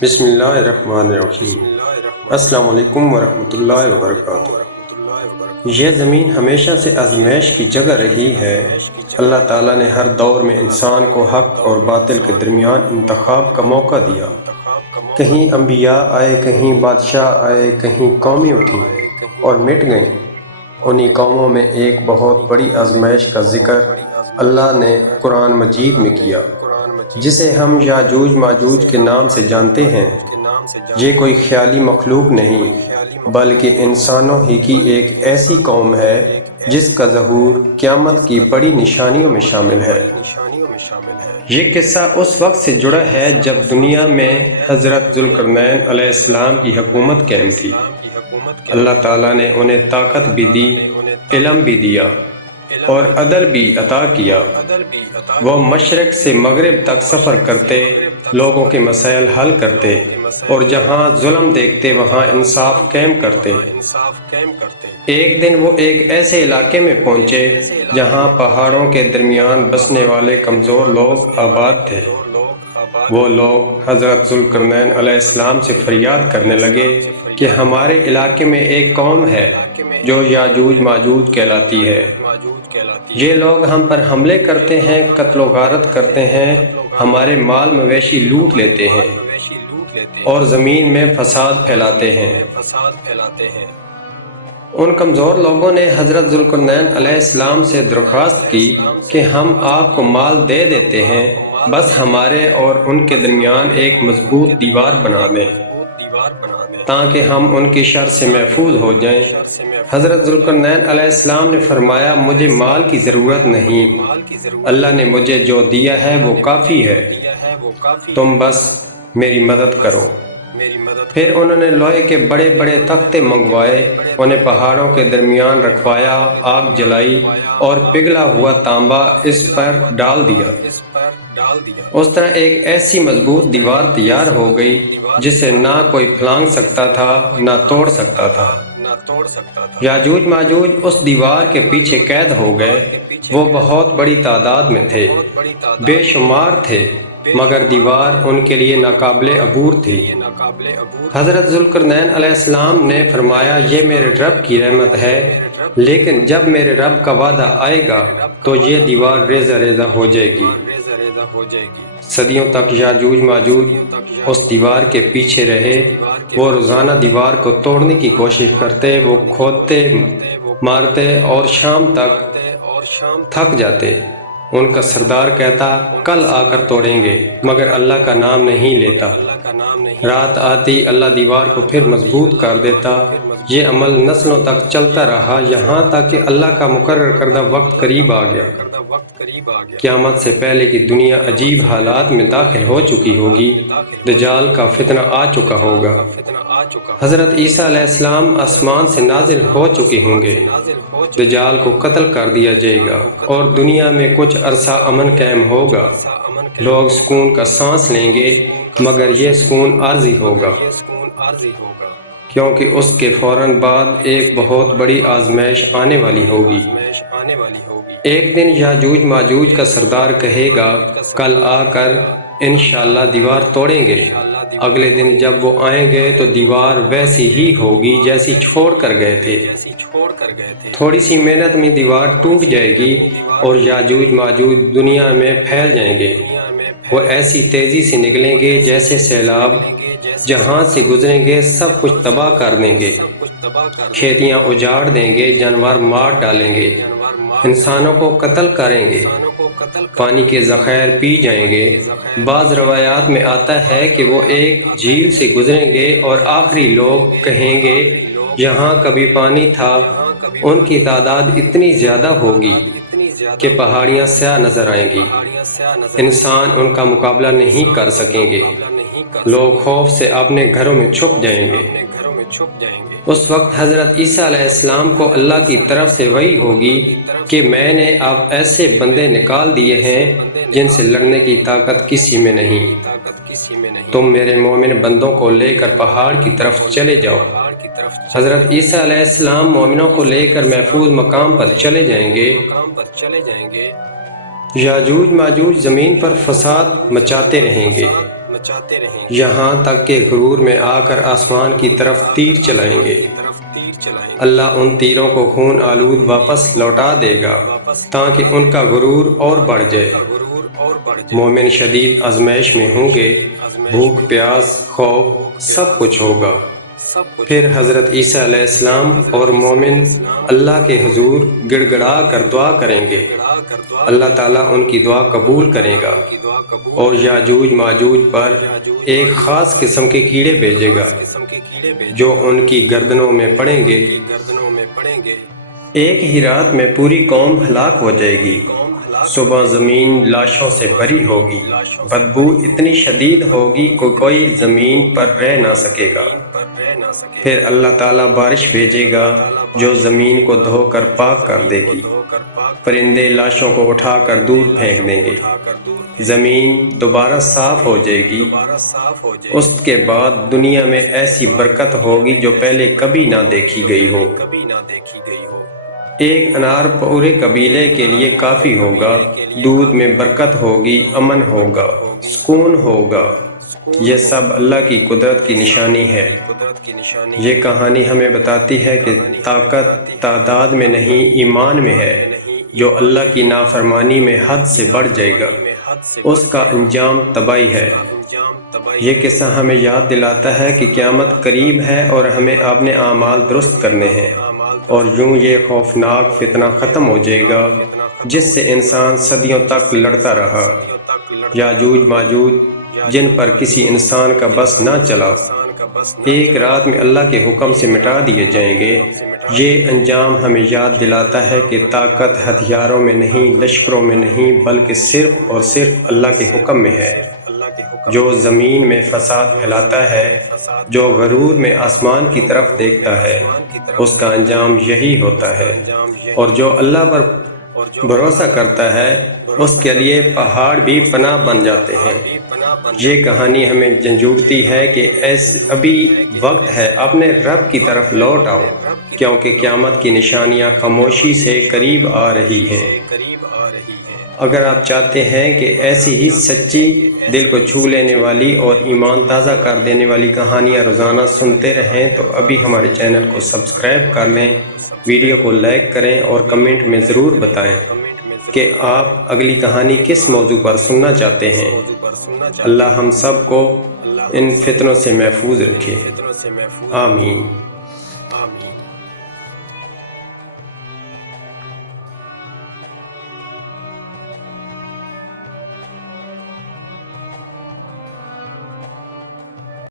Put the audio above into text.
بسم اللہ الرحمن الرحیم۔ السلام علیکم ورحمۃ اللہ وبرکاتہ۔ یہ زمین ہمیشہ سے آزمائش کی جگہ رہی ہے۔ اللہ تعالیٰ نے ہر دور میں انسان کو حق اور باطل کے درمیان انتخاب کا موقع دیا۔ کہیں انبیاء آئے، کہیں بادشاہ آئے، کہیں قومیں اٹھیں اور مٹ گئیں۔ انہی قوموں میں ایک بہت بڑی آزمائش کا ذکر اللہ نے قرآن مجید میں کیا، جسے ہم یاجوج ماجوج کے نام سے جانتے ہیں۔ یہ کوئی خیالی مخلوق نہیں، بلکہ انسانوں ہی کی ایک ایسی قوم ہے جس کا ظہور قیامت کی بڑی نشانیوں میں شامل ہے۔ یہ قصہ اس وقت سے جڑا ہے جب دنیا میں حضرت ذوالقرنین علیہ السلام کی حکومت قائم تھی۔ اللہ تعالیٰ نے انہیں طاقت بھی دی، علم بھی دیا اور عدل بھی عطا کیا۔ وہ مشرق سے مغرب تک سفر کرتے، لوگوں کے مسائل حل کرتے اور جہاں ظلم دیکھتے وہاں انصاف قائم کرتے۔ ایک دن وہ ایک ایسے علاقے میں پہنچے جہاں پہاڑوں کے درمیان بسنے والے کمزور لوگ آباد تھے۔ وہ لوگ حضرت ذوالقرنین علیہ السلام سے فریاد کرنے لگے کہ ہمارے علاقے میں ایک قوم ہے جو یاجوج ماجوج کہلاتی ہے۔ یہ لوگ ہم پر حملے کرتے ہیں، قتل و غارت کرتے ہیں، ہمارے مال مویشی لوٹ لیتے ہیں اور زمین میں فساد پھیلاتے ہیں۔ ان کمزور لوگوں نے حضرت ذوالقرنین علیہ السلام سے درخواست کی کہ ہم آپ کو مال دے دیتے ہیں، بس ہمارے اور ان کے درمیان ایک مضبوط دیوار بنا دیں تاکہ ہم ان کی شر سے محفوظ ہو جائیں۔ حضرت ذوالقرنین علیہ السلام نے فرمایا، مجھے مال کی ضرورت نہیں، اللہ نے مجھے جو دیا ہے وہ کافی ہے، تم بس میری مدد کرو۔ پھر انہوں نے لوہے کے بڑے بڑے تختے منگوائے، انہیں پہاڑوں کے درمیان رکھوایا، آگ جلائی اور پگھلا ہوا تانبا اس پر ڈال دیا۔ اس طرح ایک ایسی مضبوط دیوار تیار ہو گئی جسے نہ کوئی پھلانگ سکتا تھا نہ توڑ سکتا تھا۔ یاجوج ماجوج اس دیوار کے پیچھے قید ہو گئے۔ وہ بہت بڑی تعداد میں تھے، بے شمار تھے، مگر دیوار ان کے لیے ناقابل عبور تھی۔ حضرت ذوالقرنین علیہ السلام نے فرمایا، یہ میرے رب کی رحمت ہے، لیکن جب میرے رب کا وعدہ آئے گا تو یہ دیوار ریزہ ریزہ ہو جائے گی۔ صدیوں تک یاجوج ماجوج اس دیوار کے پیچھے رہے۔ وہ روزانہ دیوار کو توڑنے کی کوشش کرتے، وہ کھودتے، مارتے اور شام تک تھک جاتے۔ ان کا سردار کہتا، کل آ کر توڑیں گے، مگر اللہ کا نام نہیں لیتا۔ رات آتی، اللہ دیوار کو پھر مضبوط کر دیتا۔ یہ عمل نسلوں تک چلتا رہا، یہاں تک کہ اللہ کا مقرر کردہ وقت قریب آ گیا۔ قیامت سے پہلے کی دنیا عجیب حالات میں داخل ہو چکی ہوگی، دجال کا فتنہ آ چکا ہوگا، حضرت عیسیٰ علیہ السلام آسمان سے نازل ہو چکے ہوں گے، دجال کو قتل کر دیا جائے گا اور دنیا میں کچھ عرصہ امن قائم ہوگا۔ لوگ سکون کا سانس لیں گے، مگر یہ سکون عارضی ہوگا، کیونکہ اس کے فوراً بعد ایک بہت بڑی آزمائش آنے والی ہوگی۔ ایک دن یاجوج ماجوج کا سردار کہے گا، کل آ کر انشاءاللہ دیوار توڑیں گے۔ اگلے دن جب وہ آئیں گے تو دیوار ویسی ہی ہوگی جیسی چھوڑ کر گئے تھے۔ تھوڑی سی محنت میں دیوار ٹوٹ جائے گی اور یاجوج ماجوج دنیا میں پھیل جائیں گے۔ وہ ایسی تیزی سے نکلیں گے جیسے سیلاب، جہاں سے گزریں گے سب کچھ تباہ کر دیں گے، کھیتیاں اجاڑ دیں گے، جانور مار ڈالیں گے، انسانوں کو قتل کریں گے، پانی کے ذخائر پی جائیں گے۔ بعض روایات میں آتا ہے کہ وہ ایک جھیل سے گزریں گے اور آخری لوگ کہیں گے، یہاں کبھی پانی تھا۔ ان کی تعداد اتنی زیادہ ہوگی کہ پہاڑیاں سیاہ نظر آئیں گی، انسان ان کا مقابلہ نہیں کر سکیں گے، لوگ خوف سے اپنے گھروں میں چھپ جائیں گے۔ اس وقت حضرت عیسیٰ علیہ السلام کو اللہ کی طرف سے وحی ہوگی کہ میں نے اب ایسے بندے نکال دیے ہیں جن سے لڑنے کی طاقت کسی میں نہیں، تم میرے مومن بندوں کو لے کر پہاڑ کی طرف چلے جاؤ۔ حضرت عیسیٰ علیہ السلام مومنوں کو لے کر محفوظ مقام پر چلے جائیں گے۔ یاجوج ماجوج زمین پر فساد مچاتے رہیں گے، یہاں تک کہ غرور میں آ کر آسمان کی طرف تیر چلائیں گے۔ اللہ ان تیروں کو خون آلود واپس لوٹا دے گا تاکہ ان کا غرور اور بڑھ جائے۔ مومن شدید آزمائش میں ہوں گے، بھوک پیاس خوف سب کچھ ہوگا۔ پھر حضرت عیسیٰ علیہ السلام اور مومن اللہ کے حضور گڑ گڑا کر دعا کریں گے۔ اللہ تعالیٰ ان کی دعا قبول کرے گا اور یاجوج ماجوج پر ایک خاص قسم کے کیڑے بھیجے گا جو ان کی گردنوں میں پڑیں گے۔ ایک ہی رات میں پوری قوم ہلاک ہو جائے گی۔ صبح زمین لاشوں سے بھری ہوگی، بدبو اتنی شدید ہوگی کہ کوئی زمین پر رہ نہ سکے گا۔ پھر اللہ تعالیٰ بارش بھیجے گا جو زمین کو دھو کر پاک کر دے گی۔ پرندے لاشوں کو اٹھا کر دور پھینک دیں گے۔ زمین دوبارہ صاف ہو جائے گی۔ اس کے بعد دنیا میں ایسی برکت ہوگی جو پہلے کبھی نہ دیکھی گئی ہو۔ ایک انار پورے قبیلے کے لیے کافی ہوگا۔ دودھ میں برکت ہوگی، امن ہوگا، سکون ہوگا۔ یہ سب اللہ کی قدرت کی نشانی ہے۔ یہ کہانی ہمیں بتاتی ہے کہ طاقت تعداد میں نہیں، ایمان میں ہے۔ جو اللہ کی نافرمانی میں حد سے بڑھ جائے گا اس کا انجام تباہی ہے۔ یہ قصہ ہمیں یاد دلاتا ہے کہ قیامت قریب ہے اور ہمیں اپنے اعمال درست کرنے ہیں، اور یوں یہ خوفناک فتنہ ختم ہو جائے گا جس سے انسان صدیوں تک لڑتا رہا۔ یاجوج ماجوج جن پر کسی انسان کا بس نہ چلا، ایک رات میں اللہ کے حکم سے مٹا دیے جائیں گے۔ یہ انجام ہمیں یاد دلاتا ہے کہ طاقت ہتھیاروں میں نہیں، لشکروں میں نہیں، بلکہ صرف اور صرف اللہ کے حکم میں ہے۔ جو زمین میں فساد پھیلاتا ہے، جو غرور میں آسمان کی طرف دیکھتا ہے، اس کا انجام یہی ہوتا ہے۔ اور جو اللہ پر بھروسہ کرتا ہے اس کے لیے پہاڑ بھی پناہ بن جاتے ہیں۔ یہ کہانی ہمیں جھنجھوڑتی ہے کہ ابھی وقت ہے، اپنے رب کی طرف لوٹ آؤ، کیونکہ قیامت کی نشانیاں خاموشی سے قریب آ رہی ہیں۔ اگر آپ چاہتے ہیں کہ ایسی ہی سچی، دل کو چھو لینے والی اور ایمان تازہ کر دینے والی کہانیاں روزانہ سنتے رہیں تو ابھی ہمارے چینل کو سبسکرائب کر لیں، ویڈیو کو لائک کریں اور کمنٹ میں ضرور بتائیں کہ آپ اگلی کہانی کس موضوع پر سننا چاہتے ہیں۔ اللہ ہم سب کو ان فتنوں سے محفوظ رکھے، آمین۔